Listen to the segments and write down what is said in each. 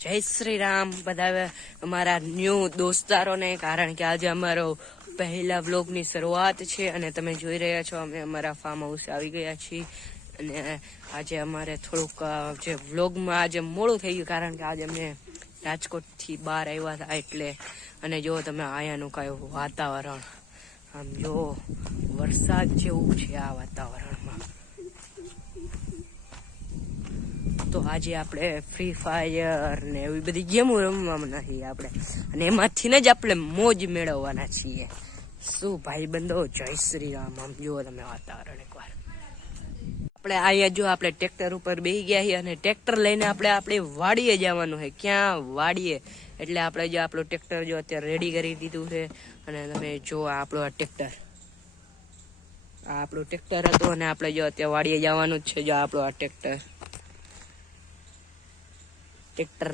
જય શ્રી રામ બધા અમારા ન્યૂ દોસ્તારોને, કારણ કે આજે અમારો પહેલા વ્લોગની શરૂઆત છે અને તમે જોઈ રહ્યા છો અમે અમારા ફાર્મ હાઉસ આવી ગયા છીએ. અને આજે અમારે થોડુંક જે વ્લોગમાં આજે મોડું થઈ ગયું, કારણ કે આજે અમે રાજકોટથી બહાર આવ્યા હતા એટલે. અને જો તમે અહીંયાનું કયું વાતાવરણ, આમ જો વરસાદ જેવું છે આ વાતાવરણમાં. તો આજે આપણે ફ્રી ફાયર ને એવી બધી ગેમો રમવાના છીએ આપણે, અને એમાંથી જ આપણે મોજ મેળવવાના છીએ. શું ભાઈ બંધો, જય શ્રી રામ. આમ જુઓ તમે વાતાવરણ એકવાર. આપણે અહીંયા જો આપણે ટ્રેક્ટર ઉપર બેસી ગયા છીએ અને ટ્રેક્ટર લઈને આપણે આપણી વાડીએ જવાનું છે. ક્યાં? વાડીએ. એટલે આપણે જો આપણું ટ્રેક્ટર જો અત્યારે રેડી કરી દીધું છે. અને તમે જો આપણું આ ટ્રેક્ટર, આ આપણું ટ્રેક્ટર હતું અને આપણે જો અત્યારે વાડીએ જવાનું જ છે. જો આપણું આ ટ્રેક્ટર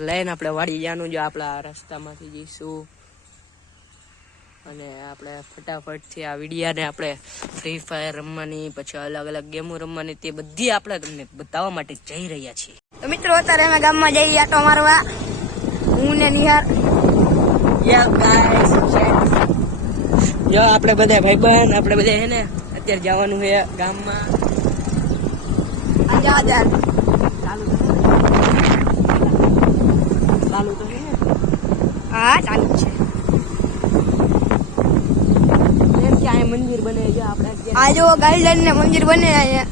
લઈને આપણે વાડી જવાનું. જો આપણે આ રસ્તામાંથી જઈશું અને આપણે ફટાફટથી આ વિડીયાને આપણે ફ્રી ફાયર રમવાની, પછી અલગ અલગ ગેમો રમવાની, તે બધી આપણે તમને બતાવવા માટે જઈ રહ્યા છીએ. તો મિત્રો અત્યારે અમે ગામમાં જઈએ આટો મારવા, હું ને નિહાર. જો આપણે બધા ભાઈ બહેન આપણે બધા હે ને અત્યારે જવાનું છે ગામમાં. ચાલુ તો છે ને? હા ચાલુ છે. ક્યાં મંદિર બને છે આપણે? આ જો ગાર્ડન ને મંદિર બને અહીંયા.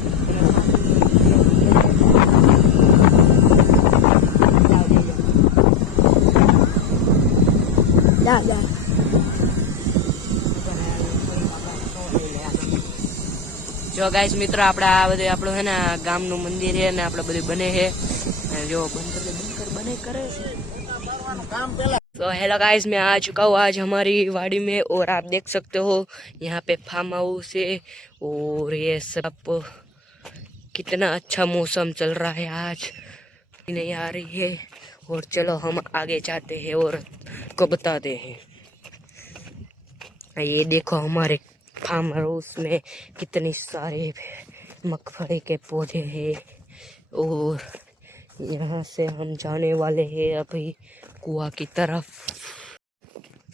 જો ગાઈસ મિત્રો, આપણે આ બધું આપણું હે ને ગામનું મંદિર છે ને આપણે બધું બને છે. जो बनकर बने करे। तो हेलो गाइस, मैं आ चुका हूँ आज हमारी वाड़ी में और आप देख सकते हो यहाँ पे फार्म हाउस है और ये सब कितना अच्छा मौसम चल रहा है आज, नहीं आ रही है। और चलो हम आगे जाते हैं और को बताते हैं। ये देखो हमारे फार्म हाउस में कितनी सारे मगफली के पौधे हैं और यहाँ से हम जाने वाले हैं अभी कुआ की तरफ.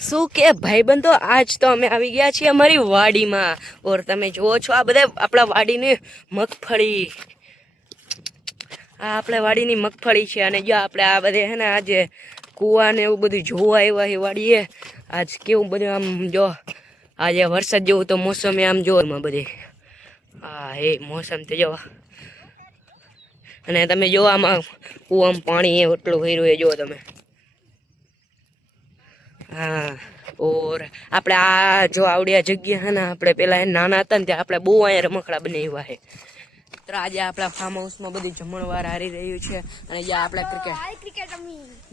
શું કે ભાઈ બંધો, આજ તો અમે આવી ગયા છીએ અમારી વાડીમાં. ઓર તમે જુઓ છો આ બધા આપણા વાડીની મગફળી, આ આપણા વાડીની મગફળી છે. અને જો આપણે આ બધે હે ને આજે કુવા ને એવું બધું જોવા આવ્યા છે વાડીએ. આજ કેવું બધું આમ જો આજે વરસાદ જેવું તો મોસમ આમ જો એમાં બધે હા એ મોસમ તો જો. અને તમે જો આમાં કુવામાં પાણી એટલું ભર્યું એ જો તમે. હા, ઓર આપણે આ જો આવડી જગ્યા હે ને, આપણે પેલા નાના હતા ને ત્યાં આપણે બહુ અહીંયા રમકડા બનાવ્યા છે. તો આજે આપણા ફાર્મ હાઉસમાં બધું જમણવાર હારી રહ્યું છે. અને જ્યાં આપણે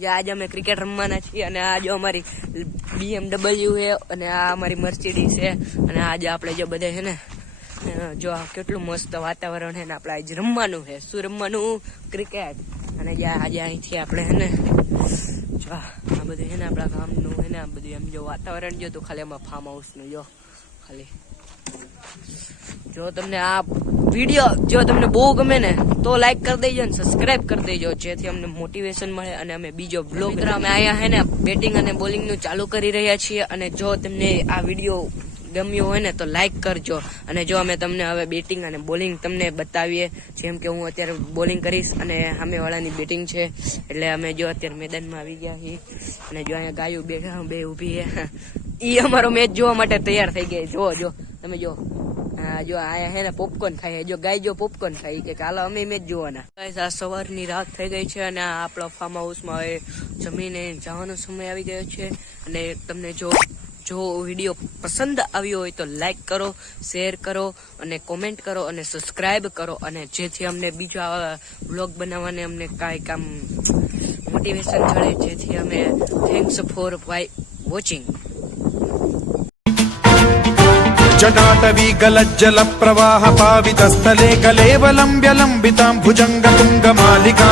આજે અમે ક્રિકેટ રમવાના છીએ. અને આ જો અમારી BMW છે અને આ અમારી મર્સિડીઝ છે. અને આજે આપણે જો બધા છે ને જો કેટલું મસ્ત વાતાવરણ છે ને આપણે આજે રમવાનું છે. શું રમવાનું? ક્રિકેટ. અને આજે અહીંથી આપણે છે ને જો આ બધું છે ને આપણા ગામનું છે ને આ બધું એમ જો વાતાવરણ જો તો ખાલી આમાં ફાર્મ હાઉસનું જો ખાલી. જો તમને આ વિડીયો જો તમને બહુ ગમે ને તો લાઈક કરી દેજો ને સબસ્ક્રાઇબ કરી દેજો, જેથી અમને મોટિવેશન મળે અને અમે બીજો બ્લોગ અમે અહીંયા છે ને બેટિંગ અને બોલિંગનું ચાલુ કરી રહ્યા છીએ. અને જો તમને આ વિડીયો ગમ્યો હોય ને તો લાઈક કરજો. અને જો અમે તમને હવે બેટિંગ અને બોલિંગ તમને બતાવીએ, જેમ કે હું અત્યારે બોલિંગ કરીશ અને સામેવાળાની બેટિંગ છે. એટલે અમે જો અત્યારે મેદાનમાં આવી ગયા છીએ. અને જો અહીંયા ગાયો બે ઊભી છે, એ અમારો મેચ જોવા માટે તૈયાર થઈ ગઈ. જો તમે જો જો આયા હે ને પોપકોર્ન ખાય. જો ગાય જો પોપકોર્ન ખાઈ કે હાલો અમે મેચ જોવાના. આ સવારની રાત થઈ ગઈ છે અને આપણા ફાર્મ હાઉસમાં હવે જમીને જવાનો સમય આવી ગયો છે. અને તમને જો વિડીયો પસંદ આવ્યો હોય તો લાઈક કરો, શેર કરો અને કોમેન્ટ કરો અને સબસ્ક્રાઇબ કરો. અને જેથી અમને બીજા વ્લોગ બનાવવાને અમને કાંઈ કામ મોટિવેશન મળે, જેથી અમે થેન્ક્સ ફોર વોચિંગ. जटाटवी गलज्जल प्रवाह पावितस्थले कलेवलम्ब्य लम्बितां भुजङ्ग तुङ्ग मालिका